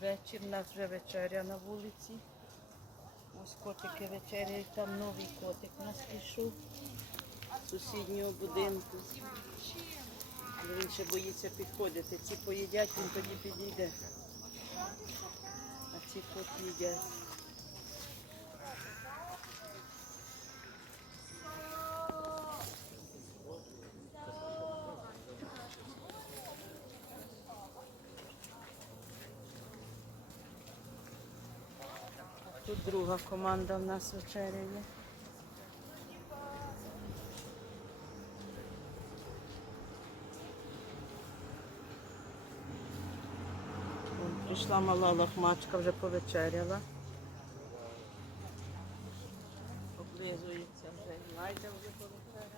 вечір, у нас вже вечеря на вулиці. Ось котики вечеряють, там новий котик у нас пішов з сусіднього будинку. Він ще боїться підходити. Ці поїдять, він тоді підійде. А ці кот їдять. Тут друга команда в нас вечеряє. Прийшла мала лохмачка, вже повечеряла. Облизується вже. і вже повечеряла.